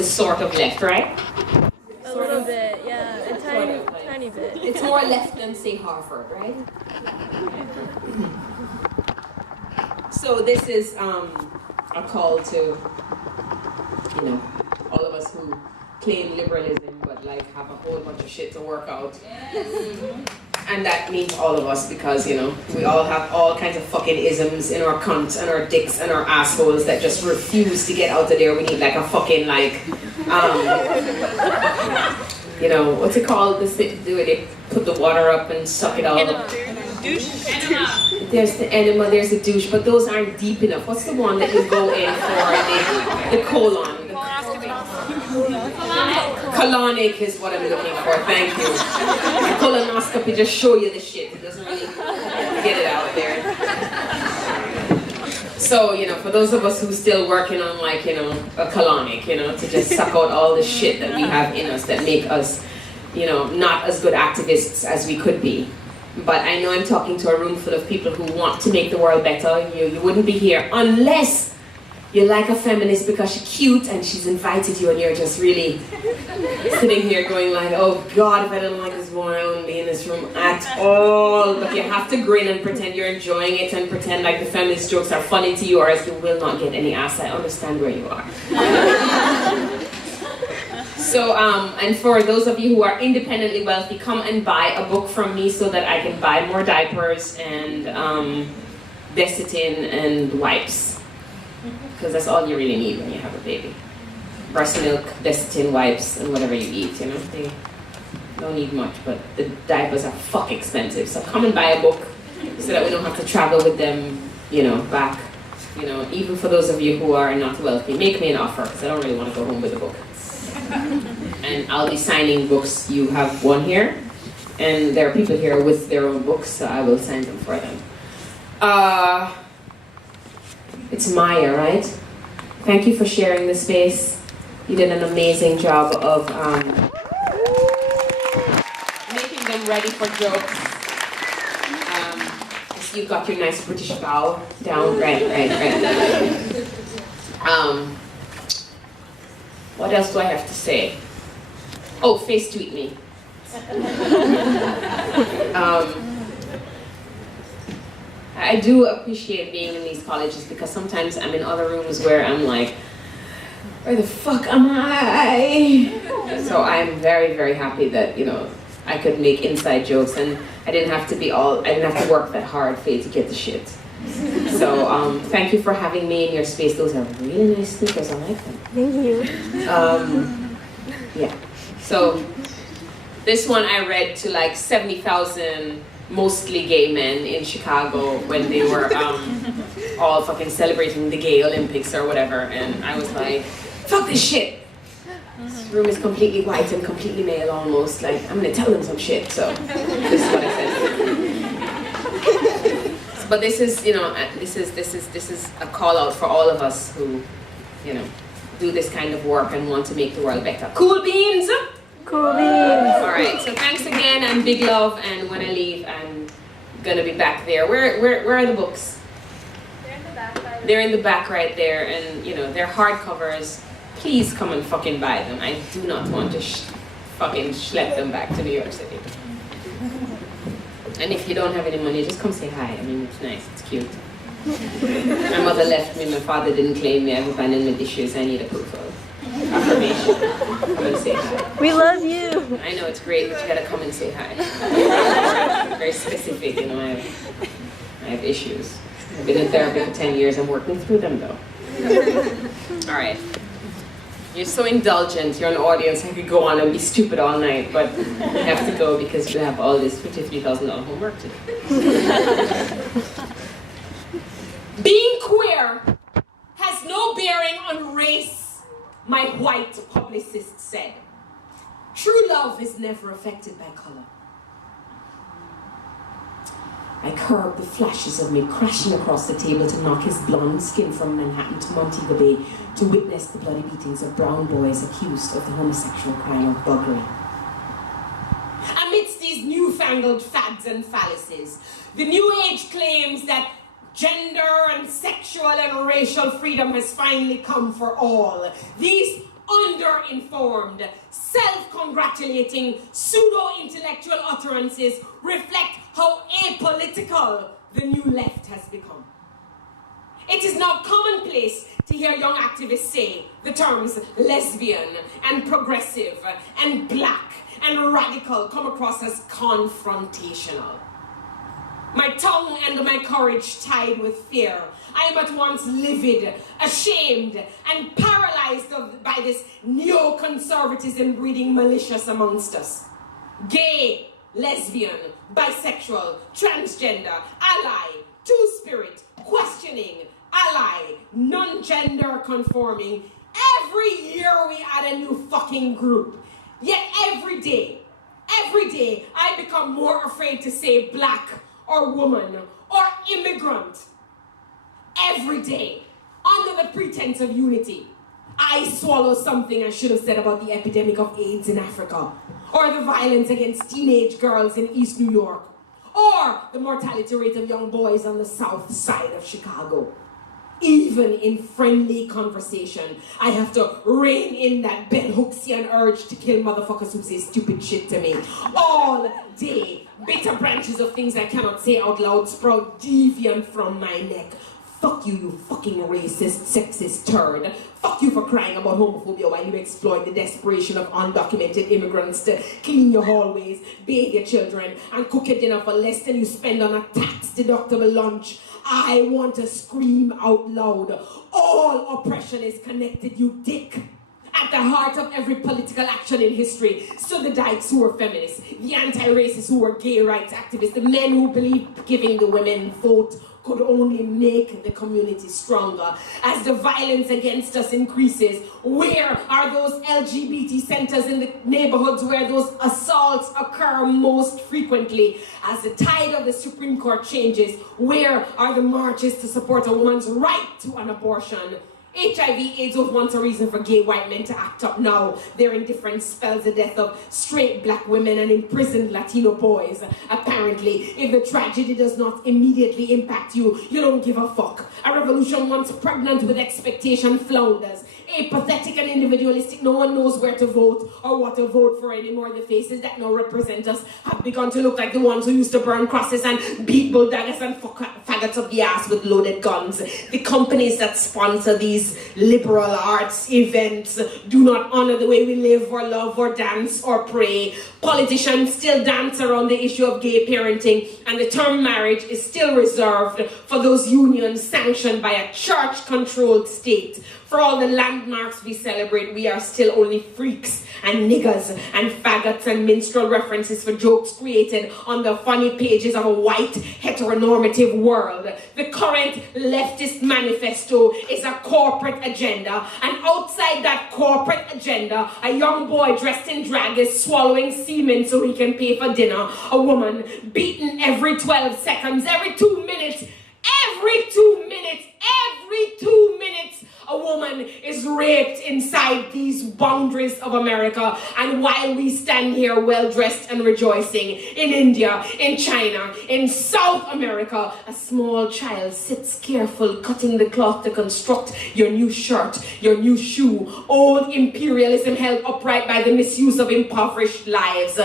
is sort of left, right? A little bit, yeah. A tiny bit. It's more left than, say, Harvard, right? So this is a call to, all of us who claim liberalism but have a whole bunch of shit to work out. And that means all of us because, we all have all kinds of fucking isms in our cunts and our dicks and our assholes that just refuse to get out of there. We need a fucking what's it called? This thing, they put the water up and suck it all up. Douche. There's the enema, there's the douche, but those aren't deep enough. What's the one that you go in for? The colon. Colonic is what I'm looking for, thank you. The colonoscopy just show you the shit. It doesn't really get it out there. So, for those of us who still working on a colonic, to just suck out all the shit that we have in us that make us, not as good activists as we could be. But I know I'm talking to a room full of people who want to make the world better. You wouldn't be here unless you like a feminist because she's cute and she's invited you and you're just really sitting here going oh God, if I don't like this woman, I wouldn't be in this room at all. But you have to grin and pretend you're enjoying it and pretend like the feminist jokes are funny to you or else you will not get any ass. I understand where you are. So, and for those of you who are independently wealthy, come and buy a book from me so that I can buy more diapers and Desitin and wipes. Because that's all you really need when you have a baby. Breast milk, Desitin, wipes, and whatever you eat, They don't need much, but the diapers are fuck expensive. So come and buy a book so that we don't have to travel with them, back. Even for those of you who are not wealthy, make me an offer, because I don't really want to go home with a book. And I'll be signing books. You have one here, and there are people here with their own books, so I will sign them for them. It's Maya, right? Thank you for sharing the space. You did an amazing job of making them ready for jokes. You've got your nice British bow down. Right. What else do I have to say? Oh, face tweet me. I do appreciate being in these colleges because sometimes I'm in other rooms where I'm like, where the fuck am I? So I'm very, very happy that, I could make inside jokes and I didn't have to work that hard for you to get the shit. So thank you for having me in your space. Those are really nice sneakers, I like them. Thank you. Yeah. So this one I read to 70,000 mostly gay men in Chicago when they were all fucking celebrating the gay Olympics or whatever, and I was like, fuck this shit. This room is completely white and completely male almost, I'm gonna tell them some shit, so this is what I said. But this is, this is a call out for all of us who, do this kind of work and want to make the world better. Cool beans? Cool beans. All right, so thanks again and big love, and when I leave, I'm gonna be back there. Where are the books? They're in the back. They're in the back right there, and they're hardcovers. Please come and fucking buy them. I do not want to fucking schlep them back to New York City. And if you don't have any money, just come say hi. I mean, it's nice, it's cute. My mother left me, my father didn't claim me, I have abandonment issues, I need a proof of affirmation. Come and say hi. We love you. I know it's great, but you gotta come and say hi. Very specific, I have issues. I've been in therapy for 10 years, I'm working through them though. All right. You're so indulgent, you're an audience, I could go on and be stupid all night, but I have to go because you have all this $53,000 homework to do. Being queer has no bearing on race, my white publicist said. True love is never affected by color. I curbed the flashes of me crashing across the table to knock his blonde skin from Manhattan to Montego Bay to witness the bloody beatings of brown boys accused of the homosexual crime of buggery. Amidst these newfangled fads and fallacies, the New Age claims that gender and sexual and racial freedom has finally come for all. These under over-informed, self-congratulating, pseudo-intellectual utterances reflect how apolitical the new left has become. It is now commonplace to hear young activists say the terms lesbian and progressive and black and radical come across as confrontational. My tongue and my courage tied with fear. I am at once livid, ashamed, and paralyzed by this neoconservatism breeding malicious amongst us. Gay, lesbian, bisexual, transgender, ally, two-spirit, questioning, ally, non-gender conforming. Every year we add a new fucking group. Yet every day, I become more afraid to say black or woman or immigrant. Every day, under the pretense of unity, I swallow something I should have said about the epidemic of AIDS in Africa, or the violence against teenage girls in East New York, or the mortality rate of young boys on the south side of Chicago. Even in friendly conversation, I have to rein in that bell hooksian urge to kill motherfuckers who say stupid shit to me. All day, bitter branches of things I cannot say out loud sprout deviant from my neck. Fuck you, you fucking racist, sexist turd. Fuck you for crying about homophobia while you exploit the desperation of undocumented immigrants to clean your hallways, bathe your children, and cook your dinner for less than you spend on a tax-deductible lunch. I want to scream out loud. All oppression is connected, you dick. At the heart of every political action in history stood the dykes who were feminists, the anti-racists who were gay rights activists, the men who believed giving the women vote could only make the community stronger. As the violence against us increases, where are those LGBT centers in the neighborhoods where those assaults occur most frequently? As the tide of the Supreme Court changes, where are the marches to support a woman's right to an abortion? HIV/AIDS was once a reason for gay white men to act up. Now their indifference spells the death of straight black women and imprisoned Latino boys. Apparently, if the tragedy does not immediately impact you, you don't give a fuck. A revolution once pregnant with expectation flounders. Apathetic and individualistic, no one knows where to vote or what to vote for anymore. The faces that now represent us have begun to look like the ones who used to burn crosses and beat bulldaggers and faggots up the ass with loaded guns. The companies that sponsor these liberal arts events do not honor the way we live or love or dance or pray. Politicians still dance around the issue of gay parenting, and the term marriage is still reserved for those unions sanctioned by a church-controlled state. For all the landmarks we celebrate, we are still only freaks and niggas and faggots and minstrel references for jokes created on the funny pages of a white heteronormative world. The current leftist manifesto is a corporate agenda, and outside that corporate agenda, a young boy dressed in drag is swallowing semen so he can pay for dinner. A woman beaten every 12 seconds, every 2 minutes, a woman is raped inside these boundaries of America. And while we stand here well-dressed and rejoicing, in India, in China, in South America, a small child sits careful, cutting the cloth to construct your new shirt, your new shoe. Old imperialism held upright by the misuse of impoverished lives.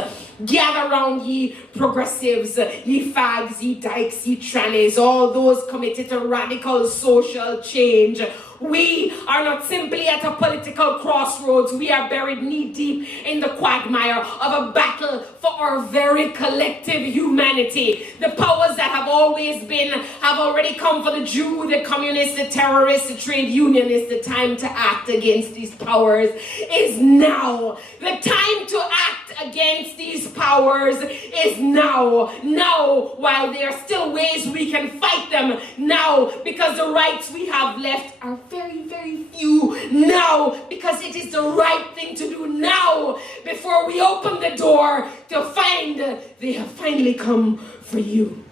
Gather round, ye progressives, ye fags, ye dykes, ye trannies, all those committed to radical social change. We are not simply at a political crossroads. We are buried knee-deep in the quagmire of a battle for our very collective humanity. The powers that have always been have already come for the Jew, the communist, the terrorist, the trade unionist. The time to act against these powers is now. The time to act against these powers is now. Now, while there are still ways we can fight them. Now, because the rights we have left are very, very few. Now, because it is the right thing to do now, before we open the door to find they have finally come for you.